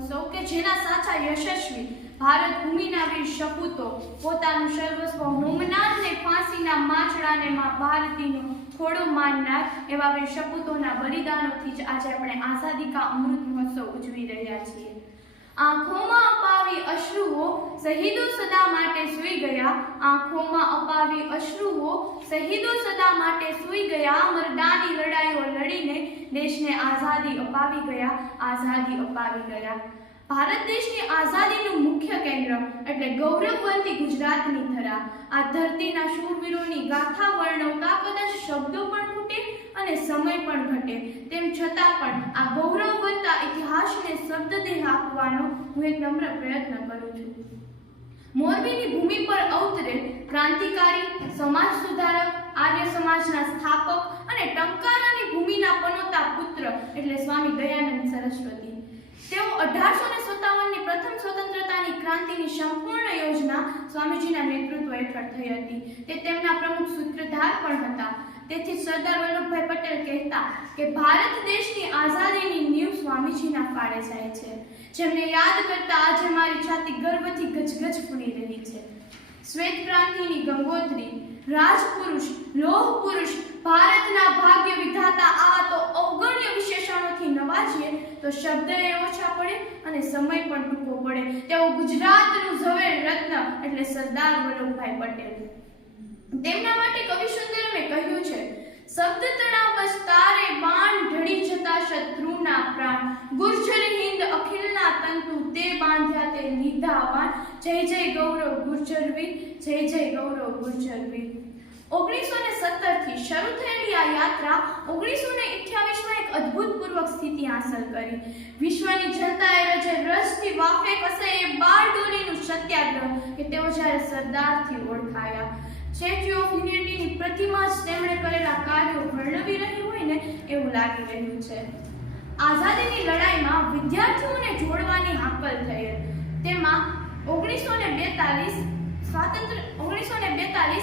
મહોત્સવ કે જેના સાચા યશસ્વી ભારત ભૂમિના વીર સપૂતો પોતાનું સર્વસ્વ હોમનારને ફાંસીના માછડાને માં ભારતીનો ખોડો માનનાર એવા વીર સપૂતોના બલિદાનોથી જ આજે આપણે આઝાદી કા અમૃત મહોત્સવ ઉજવી રહ્યા છીએ। આંખોમાં અપાવી અશ્રુઓ શહીદો સદા માટે સૂઈ ગયા, આંખોમાં અપાવી અશ્રુઓ શહીદો સદા માટે સૂઈ ગયા, મરદાની લડાઈઓ લડીને દેશને આઝાદી અપાવી ગયા, આઝાદી અપાવી ગયા। ભારત દેશની આઝાદીનું મુખ્ય કેન્દ્ર એટલે ગૌરવવંતી ગુજરાતની ધરા। આ ધરતીના શૂરવીરોની ગાથા વર્ણવતા કદાચ શબ્દો પણ ખૂટે અને સમય પણ ઘટે, તેમ છતાં પણ આ ગૌરવવંતા ઇતિહાસને શબ્દદેહ આપવાનો હું એક નમ્ર પ્રયત્ન કરું છું। મોરબીની ભૂમિ પર અવતરે ક્રાંતિકારી, સમાજ સુધારક, આર્ય સમાજના સ્થાપક અને ટંકારાની ભૂમિના પનોતા પુત્ર એટલે સ્વામી દયાનંદ સરસ્વતી। તેઓ 1857ની પ્રથમ સ્વતંત્રતાની ક્રાંતિની સંપૂર્ણ યોજના સ્વામીજીના નેતૃત્વ હેઠળ થઈ હતી। તે તેમના પ્રમુખ સૂત્રધાર પણ હતા। તેથી સરદાર વલ્લભભાઈ પટેલ કહેતા કે ભારત દેશની આઝાદીની નીંવ સ્વામીજીના ફાળે જાય છે, જેમને યાદ કરતા આજે મારી છાતી ગર્વથી ગજગજ ફૂલી રહી છે। શ્વેત ક્રાંતિની ગંગોત્રી, રાજપુરુષ, લોહ પુરુષ, ભારતના ભાગ્ય વિધાતા આવા તો અવગણ્ય વિશેષણોથી નવાજીએ તો શબ્દ એ ઓછા પડે અને સમય પણ ટૂંકો પડે। તેઓ ગુજરાતનું ઝવેર રત્ન એટલે સરદાર વલ્લભભાઈ પટેલ। તેમના માટે કવિ સુંદરમે કહ્યું છે, શબ્દ તણા બસ તારે બાણ ઢળી જતા શત્રુના પ્રાણ, ગુર્જર હિંદ અખિલના તંતુ તે બાંધ્યા તે લીધા વાણ, જય જય ગૌરવ ગુર્જરવીર, જય જય ગૌરવ ગુર્જરવીર। 1917 થી શરૂ થયેલી આ યાત્રા 1928માં એક અદ્ભુતપૂર્વક સ્થિતિ હાંસલ કરી। વિશ્વની જનતાએ રસથી વાફે કસે એ બારડોલીનું સત્યાગ્રહ કે તેઓ જ્યારે સરદારથી ઓળખાયા। સ્ટેચ્યુ ઓફ યુનિટીની પ્રતિમા જ તેમણે કરેલા કાર્યો વર્ણવી રહી હોય ને એવું લાગી રહ્યું છે। આઝાદીની લડાઈમાં વિદ્યાર્થીઓને જોડવાની હાકલ થયેલ, તેમાં 1942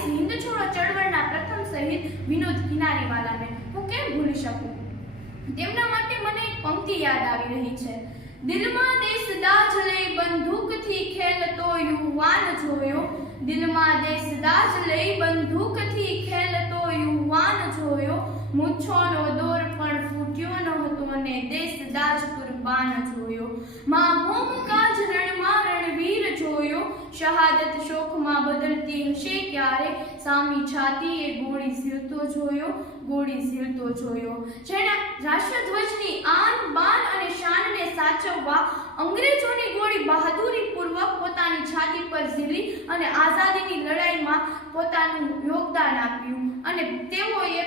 હિન્દ છોડો ચળવળના પ્રથમ શહીદ વિનોદ કિનારીવાલાને હું કેમ ભૂલી શકું। તેમના માટે મને એક પંક્તિ યાદ આવી રહી છે, દિલમાં દેશદાજ લઈ બંદૂકથી ખેલતો યુવાન જોયો, દિલમાં દેશદાજ લઈ બંદૂકથી ખેલતો યુવાન જોયો, મૂછોનો દોર પણ ફૂટ્યો ન હતો અને દેશદાજ કુરબાન જોયો, માં ભૂમકાજ રણમાં રણવીર જોયો, શહાદત શોકમાં બદલતી હશે ક્યારે, સામી છાતીએ ગોળી ઝીલતો જોયો, ગોળી ઝીલતો જોયો। જેના રાષ્ટ્રધ્વજની આન બાન અને શાનને સાચવવા અંગ્રેજોની ગોળી બહાદુરીપૂર્વક પોતાની છાતી પર ઝીલી અને આઝાદીની લડાઈમાં પોતાનું યોગદાન આપ્યું અને તેઓએ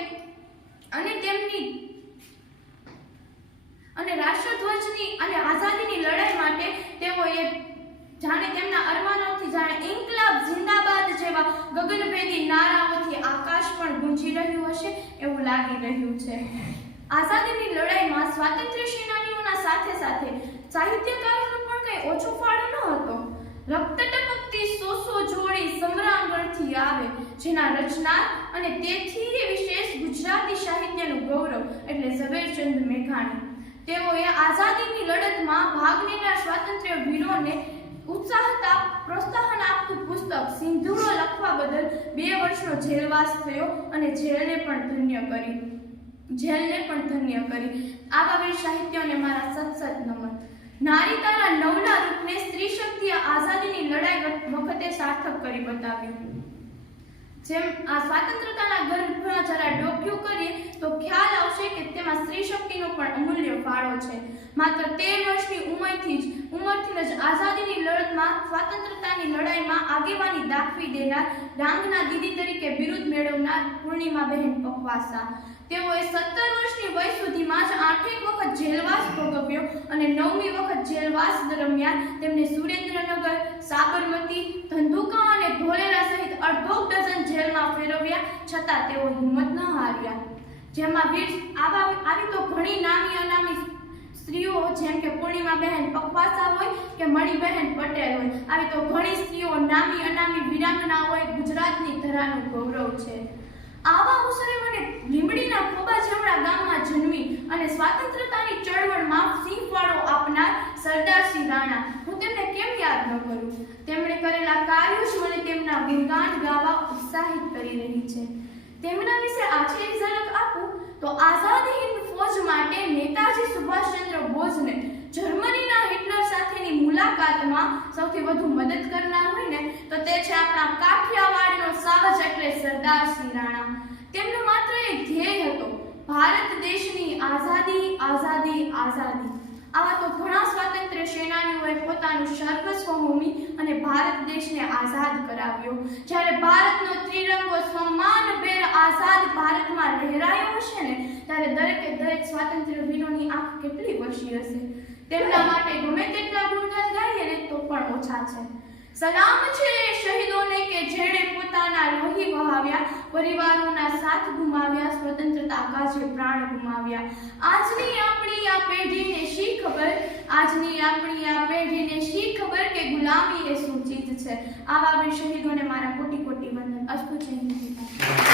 રાષ્ટ્રધ્વજની અને આઝાદીની લડાઈ માટે તેઓએ જાણે તેમના અરમાનોથી જાણે ઇન્કલાબ જિંદાબાદ જેવા ગગનભેદી નારાઓથી આકાશ પણ ગુંજી રહ્યું હશે એવું લાગી રહ્યું છે। આઝાદીની લડાઈમાં સ્વાતંત્ર્ય સેનાનીઓના સાથે સાથે સાહિત્યકારોનો પણ કંઈ ઓછો ફાળો ન હતો। રક્ત ટપકતી સોસો જોડી સમરાંગણથી આવે, જેના રચનાર અને તેથી વિશેષ ગુજરાતી સાહિત્યનું ગૌરવ એટલે ઝવેરચંદ મેઘાણી। તેઓએ આઝાદીની લડતમાં ભાગ લેનાર સ્વાતંત્ર્ય વીરોને પ્રોત્સાહન આપતું પુસ્તક સિંધુડો લખવા બદલ 2 વર્ષનો જેલવાસ થયો અને જેલને પણ ધન્ય કરી। આવા વીર સાહિત્યોને મારા સતસત નમન। નારી તારા નવલા રૂપને સ્ત્રી શક્તિએ આઝાદીની લડાઈ વખતે સાર્થક કરી બતાવ્યું। જેમ આ સ્વાતંત્રતાના ગર્ભમાં જરા ડોક્યું કરીએ તો ખ્યાલ આવશે કે તેમાં સ્ત્રી શક્તિનો પણ અમૂલ્ય ફાળો છે। માત્ર 13 વર્ષની ઉંમરથી જ આઝાદીની લડતમાં સ્વાતંત્રતાની લડાઈમાં આગેવાની દાખવી દેનાર ડાંગના દીદી તરીકે બિરુદ મેળવનાર પૂર્ણિમાબહેન પખવાસા। તેઓએ 17 વર્ષની વય સુધીમાં જ 8 વખત જેલવાસ ભોગવ્યો અને 9મી વખત જેલવાસ દરમિયાન તેમને સુરેન્દ્રનગર, સાબરમતી, ધંધુકા અને ધોલેરા સહિત અડધો ડઝન જેલમાં ફેરવ્યા, છતાં તેઓ હિંમત ન હાર્યા। જેમાં આવી તો ઘણી નામી અનામી સ્ત્રીઓ જેમ કે પૂર્ણિમાબહેન પખવાસા હોય કે મણિબહેન પટેલ હોય, આવી તો ઘણી સ્ત્રીઓ નામી અનામી વીરાંગનાઓએ ગુજરાતની ધરાનું ગૌરવ છે। આવા અવસરે મને લીંબડીના ખોબા જેવડા ગામમાં જન્મી અને સ્વાતંત્રતાની ચળવળમાં સિંહ ફાળો આપનાર સરદારસિંહ રાણા, હું તેમને કેમ યાદ ન કરું? તેમણે કરેલા કાર્યો જ મને તેમના ગુણગાન ગાવા ઉત્સાહિત કરી રહી છે. તેમના વિશે આછેરી ઝલક આપું તો આઝાદ હિન્દ ફૌજ માટે નેતાજી સુભાષચંદ્ર બોઝને જર્મનીના હિટલર સાથેની મુલાકાતમાં સૌથી વધુ મદદ કરનાર હોય ને તો તે છે આપણા કાઠિયાવાડનો સાવજ એટલે સરદારસિંહ રાણા. તેમનો માત્ર એક ધ્યેય હતો, ભારત દેશની આઝાદી, આઝાદી, આઝાદી. આવા તો ઘણા સ્વાતંત્ર્ય સેનાનીઓએ પોતાનું સર્વસ્વ હોમી અને ભારત દેશને આઝાદ કરાવ્યો. જ્યારે ભારતનો ત્રિરંગો સન્માનભેર આઝાદ ભારતમાં લહેરાયો હશે ને ત્યારે દરેકે દરેક સ્વાતંત્ર્ય વીરોની આંખ કેટલી વસી હશે. તેમના માટે ગમે તેટલા ગુણગાન ગાઈએ ને તો પણ ઓછા છે. સલામ છે શહીદોને કે જેણે પોતાના લોહી વહાવ્યા, પરિવારોના સાથ ગુમાવ્યા, સ્વતંત્રતા કાજે પ્રાણ ગુમાવ્યા. આજની આપણી આ પેઢીને શી ખબર, આજની આપણી આ પેઢીને શી ખબર કે ગુલામી એ શું ચીજ છે. આવા વીર શહીદોને મારા કોટી કોટી વંદન. અસ્તુ જય હિન્દ.